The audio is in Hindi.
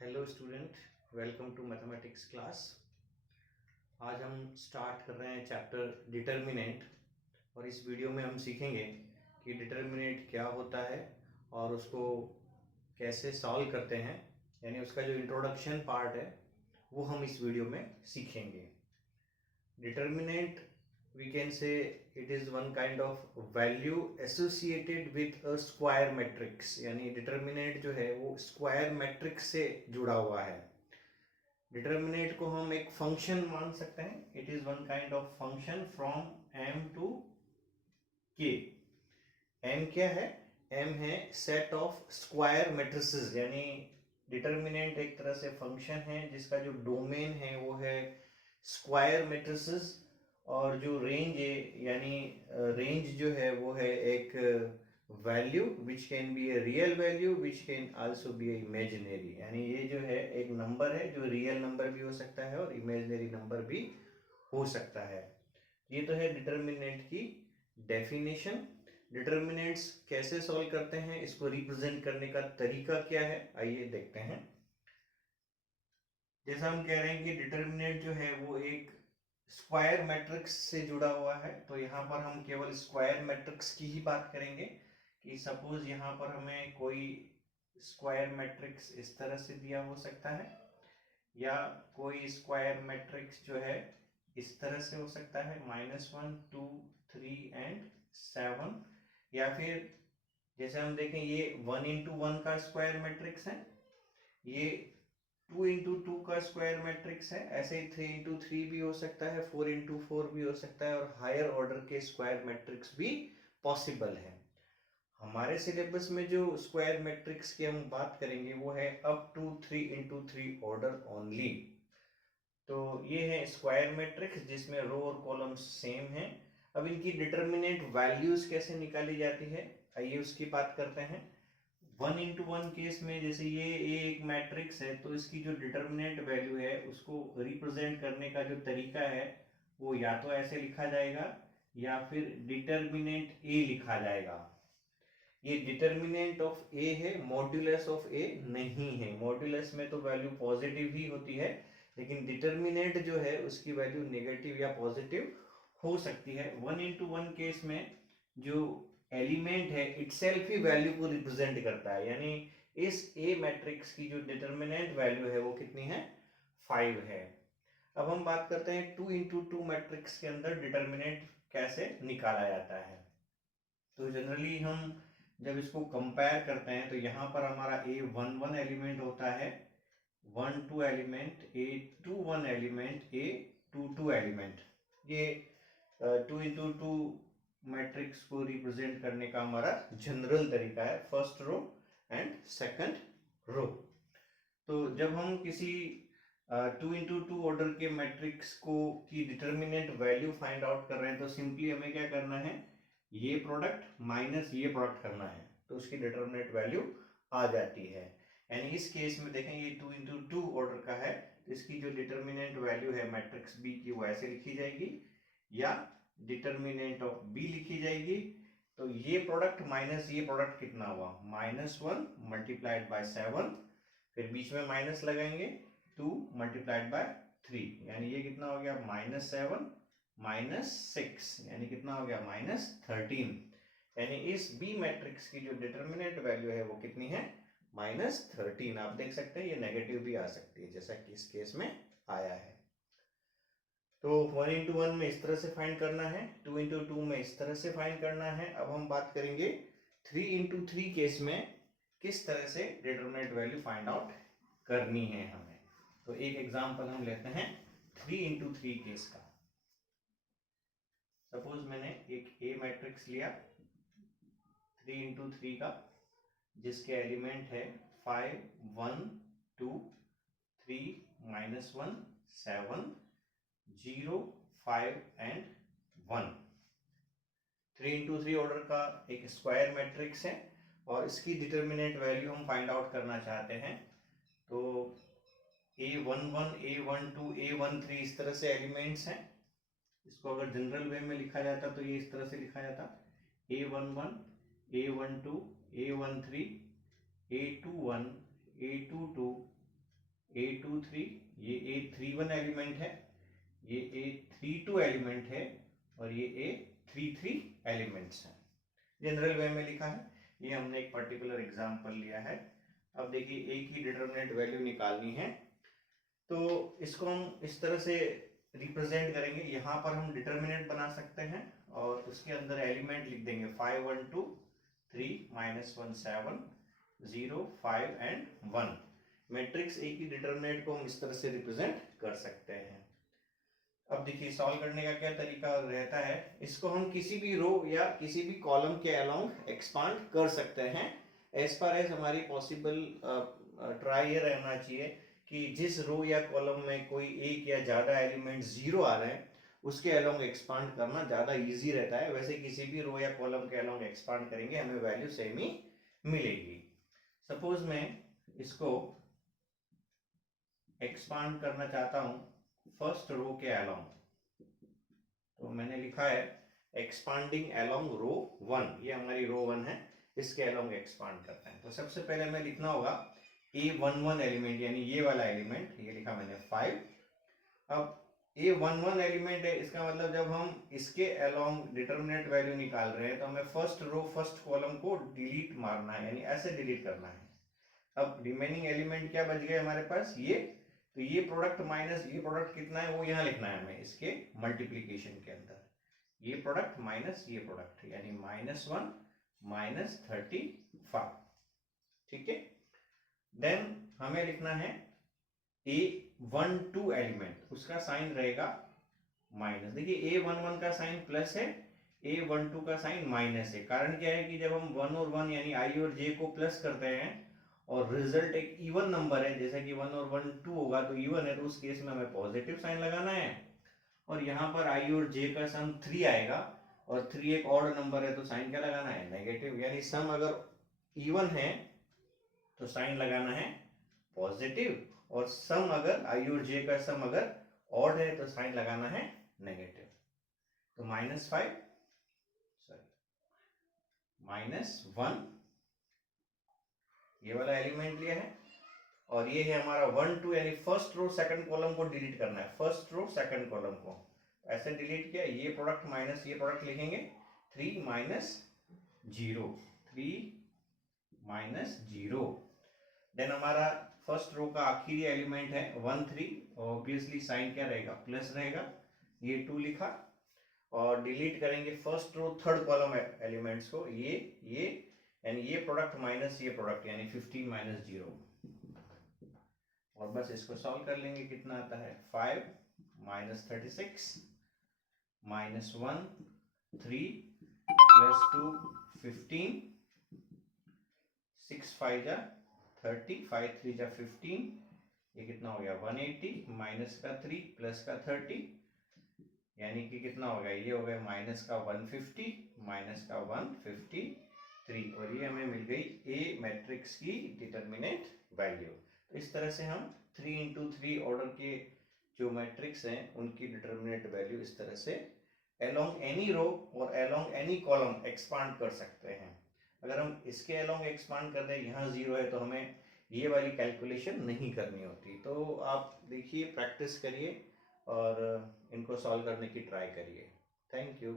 Hello student, welcome to mathematics class. आज हम स्टार्ट कर रहे हैं चैप्टर डिटर्मिनेंट और इस वीडियो में हम सीखेंगे कि डिटर्मिनेंट क्या होता है और उसको कैसे सॉल्व करते हैं, यानी उसका जो इंट्रोडक्शन पार्ट है वो हम इस वीडियो में सीखेंगे। Determinant we can say it is one kind of value associated with a square matrix, यानी डिटर्मिनेंट जो है वो स्क्वायर मैट्रिक्स से जुड़ा हुआ है। डिटर्मिनेंट को हम एक फंक्शन मान सकते हैं। It is one kind of function from m to k। m क्या है? m है सेट ऑफ स्क्वायर मैट्रिसेस, यानी डिटर्मिनेंट एक तरह से फंक्शन है जिसका जो डोमेन है वो है स्क्वायर मैट्रिसेस, और जो रेंज है यानी रेंज जो है वो है एक value which can be a real value which can also be A imaginary, यानी ये जो है एक नंबर है जो रियल नंबर भी हो सकता है और इमेजिनरी नंबर भी हो सकता है। ये तो है डिटर्मिनेंट की डेफिनेशन। डिटर्मिनेंट्स कैसे सॉल्व करते हैं, इसको रिप्रेजेंट करने का तरीका क्या है, आइए देखते हैं। जैसा हम कह रहे हैं कि डिटर्मिनेंट जो है वो एक स्क्वायर मैट्रिक्स से जुड़ा हुआ है, तो यहाँ पर हम केवल स्क्वायर मैट्रिक्स की ही बात करेंगे कि सपोज यहाँ पर हमें कोई स्क्वायर मैट्रिक्स इस तरह से दिया हो सकता है, या कोई स्क्वायर मैट्रिक्स जो है इस तरह से हो सकता है -1 2 3 एंड 7, या फिर जैसे हम देखें ये 1 into 1 का स्क्वायर मैट्रिक्स है, ये 2 into 2 का स्क्वायर मैट्रिक्स है, ऐसे ही 3 into 3 भी हो सकता है, 4 into 4 भी हो सकता है, और हायर ऑर्डर के स्क्वायर मैट्रिक्स भी पॉसिबल है। हमारे सिलेबस में जो स्क्वायर मैट्रिक्स की हम बात करेंगे वो है up to 3 into 3 order only. तो ये है स्क्वायर मैट्रिक्स जिसमें रो और कॉलम्स सेम हैं। अब इनकी डिटर्मिनेंट वैल्यूज कैसे निकाली जाती है, आइए उसकी बात करते हैं। 1 into 1 केस में जैसे ये एक मैट्रिक्स है, तो इसकी जो डिटर्मिनेंट वैल्यू है उसको रिप्रेजेंट करने का जो तरीका है वो या तो ऐसे लिखा जाएगा या फिर डिटर्मिनेंट ए लिखा जाएगा। ये डिटर्मिनेंट ऑफ ए है, मॉड्यूलस ऑफ ए नहीं है। मॉड्यूलस में तो वैल्यू पॉजिटिव ही होती है, लेकिन डिटर्मिनेंट जो है उसकी वैल्यू नेगेटिव या पॉजिटिव हो सकती है। 1 into 1 केस में जो एलिमेंट है इटसेल्फ ही वैल्यू को रिप्रेजेंट करता है, यानी इस ए मैट्रिक्स की जो डिटर्मिनेंट वैल्यू है वो कितनी है? 5 है। अब हम बात करते हैं 2 into 2 मैट्रिक्स के अंदर डिटर्मिनेंट कैसे निकाला जाता है। तो जनरली हम जब इसको कंपेयर करते हैं तो यहाँ पर हमारा A11 एलिमेंट होता है, 1 2 element, A21 element, A22 element. ये 2 into 2 मैट्रिक्स को रिप्रेजेंट करने का हमारा जनरल तरीका है, first row and second row. तो जब हम किसी 2 into 2 ऑर्डर के मैट्रिक्स को की डिटर्मिनेंट वैल्यू फाइंड आउट कर रहे हैं तो सिंपली हमें क्या करना है, ये प्रोडक्ट माइनस ये प्रोडक्ट करना है, तो उसकी डिटर्मिनेंट वैल्यू आ जाती है। यानी इस केस में देखें ये 2 into 2 ऑर्डर का है, तो इसकी जो डिटर्मिनेंट वैल्यू है मैट्रिक्स बी की वो ऐसे लिखी जाएगी, या डिटर्मिनेंट ऑफ बी लिखी जाएगी। तो ये प्रोडक्ट माइनस ये प्रोडक्ट कितना हुआ, -1 मल्टीप्लाइड बाय 7, फिर बीच में माइनस लगाएंगे 2 मल्टीप्लाइड बाय 3, यानी ये कितना हो गया -7 -6, यानी कितना हो गया -13। यानी इस बी मैट्रिक्स की जो डिटर्मिनेंट वैल्यू है वो कितनी है, -13। आप देख सकते हैं ये नेगेटिव भी आ सकती है जैसा कि इस केस में आया है। तो 1 into 1 में इस तरह से फाइंड करना है, 2 into 2 में इस तरह से फाइंड करना है। अब हम बात करेंगे 3 into 3 केस में किस तरह से डिटरमिनेंट वैल्यू फाइंड आउट करनी है हमें। तो एक एग्जांपल हम लेते हैं 3 into 3 केस का। सपोज मैंने एक ए मैट्रिक्स लिया 3 into 3 का, जिसके एलिमेंट है 5 1 2 3 -1 7 0 5 एंड 1। 3 into 3 ऑर्डर का एक स्क्वायर मैट्रिक्स है और इसकी डिटर्मिनेंट वैल्यू हम फाइंड आउट करना चाहते हैं। तो A11 A12 A13 इस तरह से एलिमेंट्स हैं। इसको अगर जनरल वे में लिखा जाता तो ये इस तरह से लिखा जाता, A11 A12 A13 A21 A22 A23, ये A31 एलिमेंट है, ये A32 एलिमेंट है और ये A33 एलिमेंट्स हैं। जनरल वे में लिखा है, ये हमने एक पर्टिकुलर एग्जांपल लिया है। अब देखिए एक ही डिटरमिनेंट वैल्यू निकालनी है, तो इसको हम इस तरह से रिप्रेजेंट करेंगे। यहाँ पर हम डिटरमिनेंट बना सकते हैं और उसके अंदर एलिमेंट लिख देंगे 5 1 2 3 -1 7 0 5 एंड 1। मैट्रिक्स ए की डिटरमिनेंट को हम इस तरह से रिप्रेजेंट कर सकते हैं। अब देखिए सॉल्व करने का क्या तरीका रहता है, इसको हम किसी भी रो या किसी भी कॉलम के अलोंग एक्सपांड कर सकते हैं। एज फार एज हमारी पॉसिबल ट्राई ये रहना चाहिए कि जिस रो या कॉलम में कोई एक या ज्यादा एलिमेंट जीरो आ रहे हैं उसके अलोंग एक्सपांड करना ज्यादा इजी रहता है। वैसे किसी भी रो या कॉलम के अलोंग एक्सपांड करेंगे हमें वैल्यू सेम ही मिलेगी। सपोज मैं इसको एक्सपांड करना चाहता हूं फर्स्ट रो के अलोंग, तो मैंने लिखा है एक्सपांडिंग अलोंग रो 1, ये हमारी रो 1 है, इसके अलोंग एक्सपांड करते हैं। तो सबसे पहले हमें लिखना होगा A11 एलिमेंट, यानी ये वाला एलिमेंट, ये लिखा मैंने 5। अब A11 एलिमेंट है, इसका मतलब जब हम इसके अलोंग डिटरमिनेंट वैल्यू निकाल रहे हैं तो हमें फर्स्ट रो फर्स्ट कॉलम को डिलीट मारना है, यानी ऐसे डिलीट करना है। अब रिमेनिंग एलिमेंट क्या बच गए हमारे पास, ये, तो ये प्रोडक्ट माइनस ये प्रोडक्ट कितना है वो यहाँ लिखना है हमें इसके मल्टीप्लीकेशन के अंदर, ये प्रोडक्ट माइनस ये प्रोडक्ट, यानी -1 -35। ठीक है, देन हमें लिखना है A12 एलिमेंट, उसका साइन रहेगा माइनस। देखिए A11 का साइन प्लस है, A12 का साइन माइनस है। कारण क्या है कि जब हम 1 और 1 यानी I और J को प्लस करते हैं और रिजल्ट एक इवन नंबर है, जैसा कि 1 और 1 2 होगा तो इवन है, तो उस केस में हमें पॉजिटिव साइन लगाना है। और यहाँ पर I और J का सम 3 आएगा और 3 एक ऑड नंबर है तो साइन क्या लगाना है, नेगेटिव। यानी सम अगर इवन है तो साइन लगाना है पॉजिटिव, और सम अगर I और J का सम अगर ऑड है तो साइन लगाना है नेगेटिव। तो -5 सॉरी -1 ये वाला एलिमेंट लिया है, और ये है हमारा 1 2, यानी फर्स्ट रो सेकंड कॉलम को डिलीट करना है, फर्स्ट रो सेकंड कॉलम को ऐसे डिलीट किया, ये प्रोडक्ट माइनस ये प्रोडक्ट लिखेंगे 3 -0 3 -0। देन हमारा फर्स्ट रो का आखिरी एलिमेंट है 1 3, ऑब्वियसली साइन क्या रहेगा, प्लस रहेगा, ये 2 लिखा, और डिलीट करेंगे first row third column elements को, ये यानी ये प्रोडक्ट माइनस ये प्रोडक्ट, यानी 15 -0। और बस इसको सॉल्व कर लेंगे, कितना आता है 5 -36 -1 3 +2 15 6 5 जा 30 5 3 जा 15, ये कितना हो गया 180, माइनस का 3 प्लस का 30, यानी कि कितना हो गया, ये हो गया माइनस का 150 माइनस का 153, और ये हमें मिल गई ए मैट्रिक्स की डिटरमिनेंट वैल्यू। तो इस तरह से हम 3 × 3 ऑर्डर के जो मैट्रिक्स हैं उनकी डिटरमिनेंट वैल्यू इस तरह से अलोंग एनी रो और अलोंग एनी कॉलम एक्सपांड कर सकते हैं। अगर हम इसके अलोंग एक्सपांड कर दें, यहाँ 0 है तो हमें ये वाली कैलकुलेशन नहीं करनी होती। तो आप देखिए, प्रैक्टिस करिए और इनको सॉल्व करने की ट्राई करिए। Thank you.